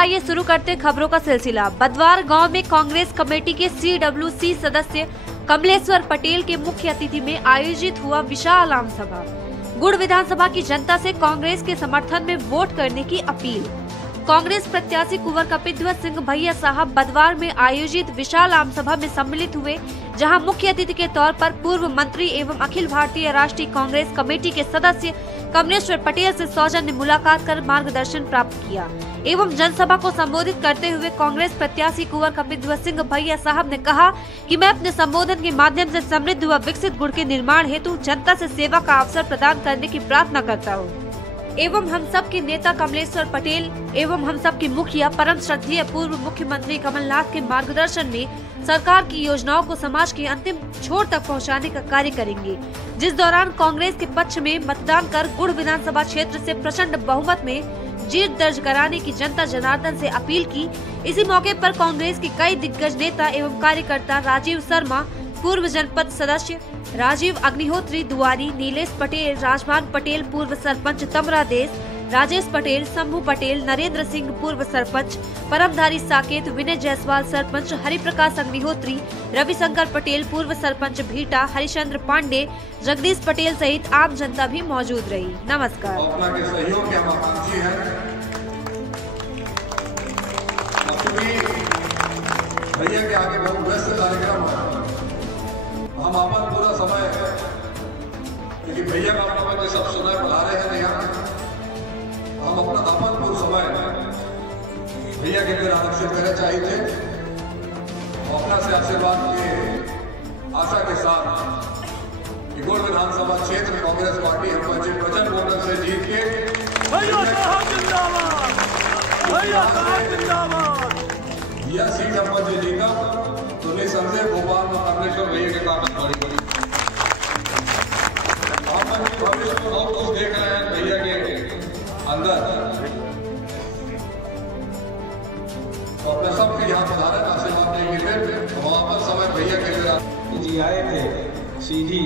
आइए शुरू करते खबरों का सिलसिला। बदवार गांव में कांग्रेस कमेटी के CWC सदस्य कमलेश्वर पटेल के मुख्य अतिथि में आयोजित हुआ विशाल आम सभा। गुड़ विधानसभा की जनता से कांग्रेस के समर्थन में वोट करने की अपील। कांग्रेस प्रत्याशी कुंवर कपिध्वज सिंह भैया साहब बदवार में आयोजित विशाल आम सभा में सम्मिलित हुए, जहां मुख्य अतिथि के तौर पर पूर्व मंत्री एवं अखिल भारतीय राष्ट्रीय कांग्रेस कमेटी के सदस्य कमलेश्वर पटेल से सौजन्य मुलाकात कर मार्गदर्शन प्राप्त किया एवं जनसभा को संबोधित करते हुए कांग्रेस प्रत्याशी कुंवर कपिध्वज सिंह भैया साहब ने कहा कि मैं अपने संबोधन के माध्यम से समृद्ध व विकसित गुड़ के निर्माण हेतु जनता से सेवा का अवसर प्रदान करने की प्रार्थना करता हूँ एवं हम सब के नेता कमलेश्वर पटेल एवं हम सब के मुखिया परम श्रद्धेय पूर्व मुख्यमंत्री कमलनाथ के मार्गदर्शन में सरकार की योजनाओं को समाज के अंतिम छोर तक पहुंचाने का कार्य करेंगे। जिस दौरान कांग्रेस के पक्ष में मतदान कर गुड़ विधानसभा क्षेत्र से प्रचंड बहुमत में जीत दर्ज कराने की जनता जनार्दन से अपील की। इसी मौके पर कांग्रेस के कई दिग्गज नेता एवं कार्यकर्ता राजीव शर्मा, पूर्व जनपद सदस्य राजीव अग्निहोत्री दुआरी, नीलेश पटेल, राजभान पटेल, पूर्व सरपंच तमरा देश, राजेश पटेल, शंभू पटेल, नरेंद्र सिंह पूर्व सरपंच, परमधारी साकेत, विनय जायसवाल सरपंच, हरिप्रकाश अग्निहोत्री, रविशंकर पटेल पूर्व सरपंच भीटा, हरिश्चंद्र पांडे, जगदीश पटेल सहित आम जनता भी मौजूद रही। नमस्कार। भैया के आगे बहुत व्यस्त कार्यक्रम है, हम आपन पूरा समय है क्योंकि भैया का अपना सब समय बुला रहे हैं यहाँ, हम अपना अपन पूरा समय भैया के लिए आरक्षित करना चाहिए थे। अपना से आशीर्वाद के आशा के साथ कि गुड़ विधानसभा क्षेत्र कांग्रेस पार्टी हम प्रचंड वोटों से जीत के यह सीट अपन जो जीता तो निसंदेह भोपाल में कमलेश्वर भैया के काम बड़ी अपन भविष्य में बहुत कुछ देख रहे हैं भैया के अंदर, तो अपने सबके यहाँ पधारे आशीर्वाद देंगे थे। वहाँ पर समय भैया के लिए जी आए थे सीधी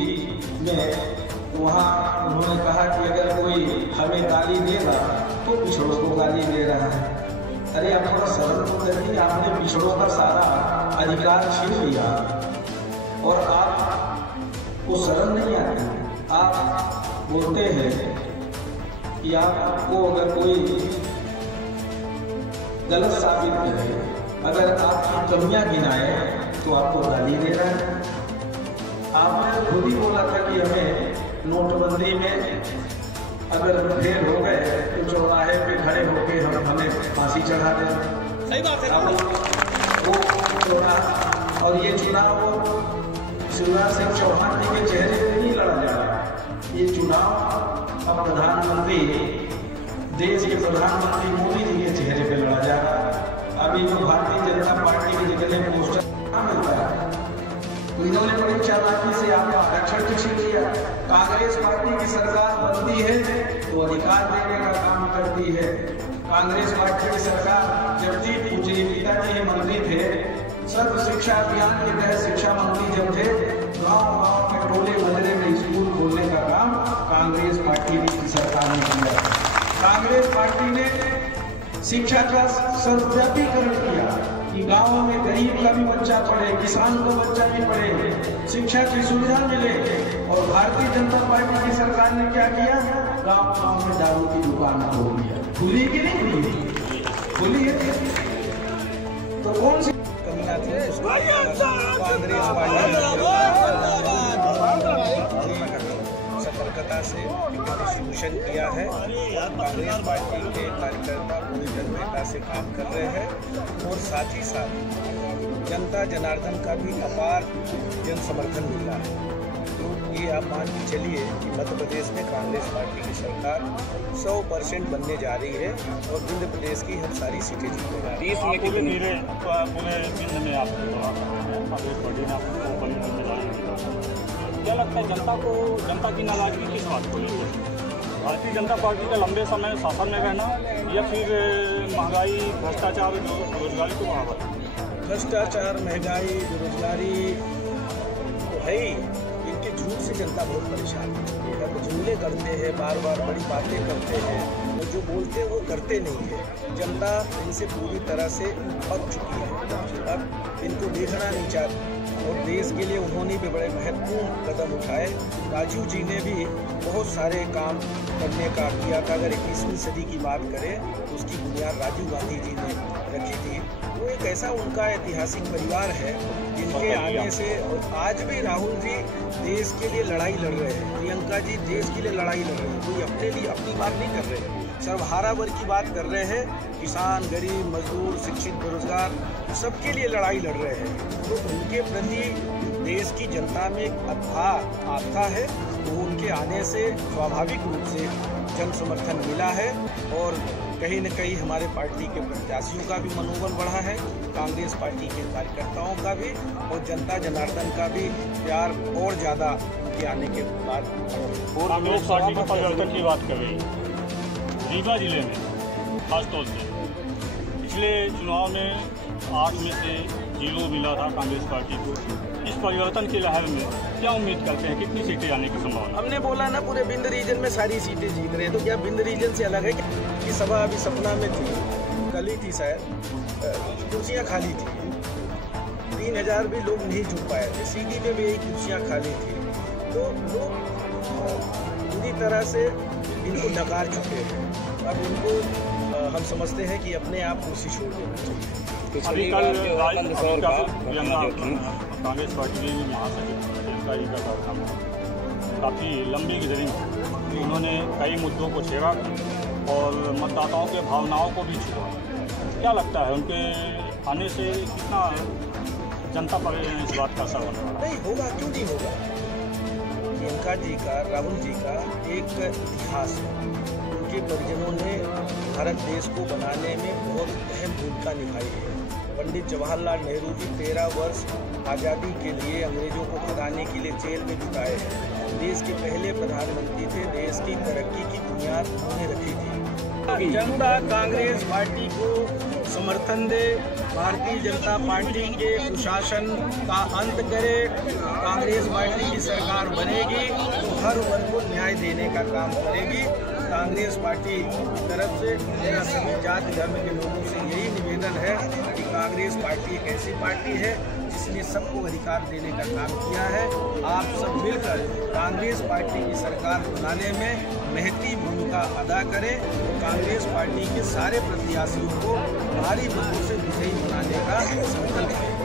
में, वहाँ उन्होंने कहा कि अगर कोई हमें गाली देगा तो पिछड़ों को गाली दे रहा है। अरे आप थोड़ा सरल तो करिए, आपने पिछड़ों का सारा अधिकार छीन लिया और आपको शर्म नहीं आती। आप बोलते हैं कि आपको अगर कोई गलत साबित करे, अगर आपकी कमियां गिनाए तो आपको गाली दे रहा है। आपने खुद ही बोला था कि हमें नोटबंदी में अगर फेल हो गए तो चौराहे पे खड़े होकर हमें फांसी चढ़ा दें। सही बात है। वो चुनाव और ये चुनाव शिवराज सिंह चौहान जी के चेहरे पे नहीं लड़ा जा रहा है। ये चुनाव अब प्रधानमंत्री, देश के प्रधानमंत्री मोदी जी के चेहरे पे लड़ा जा रहा है। अभी तो भारतीय जनता पार्टी के जितने पोस्टर मिलता है तो इन्होंने बड़ी चालाकी से आपका आरक्षण छीन लिया। कांग्रेस पार्टी की सरकार बनती है तो अधिकार देने का काम करती है। कांग्रेस पार्टी की सरकार जब थी, पूज्य पिताजी मंत्री थे, सर्व शिक्षा अभियान के तहत शिक्षा मंत्री जब थे, गाँव-गाँव में टोले मोहल्ले में स्कूल खोलने का काम कांग्रेस पार्टी की सरकार ने किया। कांग्रेस पार्टी ने शिक्षा का सर्वव्यापीकरण किया कि गाँव में गरीब का भी बच्चा पढ़े, किसान का बच्चा भी पढ़े, शिक्षा की सुविधा मिले। और भारतीय जनता पार्टी की सरकार ने क्या किया, गाँव में दारू की दुकान खोल दिया। खुली कि नहीं खुली? खुली है तो कौन सी सतर्कता से डिस्ट्रीब्यूशन किया है। कांग्रेस पार्टी के कार्यकर्ता पूरी तत्परता से काम कर रहे हैं और साथ ही साथ जनता जनार्दन का भी अपार जन समर्थन मिल रहा है। तो ये आप मान के चलिए कि मध्य प्रदेश में कांग्रेस पार्टी की सरकार 100% बनने जा रही है और मध्य प्रदेश की हम सारी सीटें जीतने जा रही है। क्या लगता है जनता की नाराजगी किस बात को लेकर? भारतीय जनता पार्टी का लंबे समय शासन में रहना या फिर महंगाई, भ्रष्टाचार, बेरोजगारी को बढ़ावा? भ्रष्टाचार, महंगाई, बेरोजगारी तो है ही, इनके झूठ से जनता बहुत परेशान हो चुकी है। तो जुमले करते हैं, बार बार बड़ी बातें करते हैं, और जो बोलते हैं वो करते नहीं है। जनता इनसे पूरी तरह से पक चुकी है, अब इनको देखना नहीं चाहती। और देश के लिए उन्होंने भी बड़े महत्वपूर्ण कदम उठाए। राजीव जी ने भी बहुत सारे काम करने का किया था। अगर 21वीं सदी की बात करें तो उसकी बुनियाद राजीव गांधी जी ने रखी थी। वो एक ऐसा उनका ऐतिहासिक परिवार है जिनके आने से, और आज भी राहुल जी देश के लिए लड़ाई लड़ रहे हैं, प्रियंका जी देश के लिए लड़ाई लड़ रहे हैं। कोई अपने लिए अपनी बात नहीं कर रहे हैं, सर्वहारा वर्ग की बात कर रहे हैं। किसान, गरीब, मजदूर, शिक्षित, बेरोजगार, सबके लिए लड़ाई लड़ रहे हैं। तो उनके प्रति देश की जनता में एक अथाह आस्था है। तो उनके आने से स्वाभाविक रूप से जन समर्थन मिला है, और कहीं न कहीं हमारे पार्टी के प्रत्याशियों का भी मनोबल बढ़ा है, कांग्रेस पार्टी के कार्यकर्ताओं का भी, और जनता जनार्दन का भी प्यार और ज़्यादा उनके आने के बाद। और कांग्रेस पार्टी के परिवर्तन की बात कर रही है रीवा जिले में, खासतौर से पिछले चुनाव में 8 में से 0 मिला था कांग्रेस पार्टी को। इस परिवर्तन की लहर में क्या उम्मीद करते हैं, कितनी सीटें आने की संभावना? हमने बोला ना, पूरे बिंद रीजन में सारी सीटें जीत रहे हैं। तो क्या बिंद रीजन से अलग है कि सभा अभी सपना में थी, कल ही थी शायद, कुर्सियाँ खाली थी, 3000 भी लोग नहीं जुट पाए थे। सीधी में भी यही कुर्सियाँ खाली थी। तो लोग पूरी तरह से इनको नकार चुके हैं। अब इनको हम समझते हैं कि अपने आप कुर्सी छोड़ देना चाहिए। अभी कल कांग्रेस पार्टी के महासचिव प्रियंका जी का कार्यक्रम काफ़ी लंबी गैदरिंग, उन्होंने कई मुद्दों को छेड़ा और मतदाताओं के भावनाओं को भी छुआ। क्या लगता है उनके आने से कितना जनता पर इस बात का असर होने वाला? नहीं होगा, क्यों नहीं होगा। प्रियंका जी का, राहुल जी का एक इतिहास है। उनके परिजनों ने भारत देश को बनाने में बहुत अहम भूमिका निभाई है। पंडित जवाहरलाल नेहरू जी 13 वर्ष आज़ादी के लिए अंग्रेजों को भगाने के लिए जेल में बिताए हैं। देश के पहले प्रधानमंत्री थे। देश की तरक्की की बुनियाद उन्होंने रखी थी। जनता कांग्रेस पार्टी को समर्थन दे, भारतीय जनता पार्टी के कुशासन का अंत करे, कांग्रेस पार्टी की सरकार बनेगी तो हर वर्ग को न्याय देने का काम करेगी। कांग्रेस पार्टी की तरफ से मेरा सभी जाति धर्म के लोगों से यही निवेदन है कि कांग्रेस पार्टी एक ऐसी पार्टी है जिसने सबको अधिकार देने का काम किया है। आप सब मिलकर कांग्रेस पार्टी की सरकार बनाने में महती भूमिका अदा करें और कांग्रेस पार्टी के सारे प्रत्याशियों को भारी मतों से विजयी बनाने का संकल्प करें।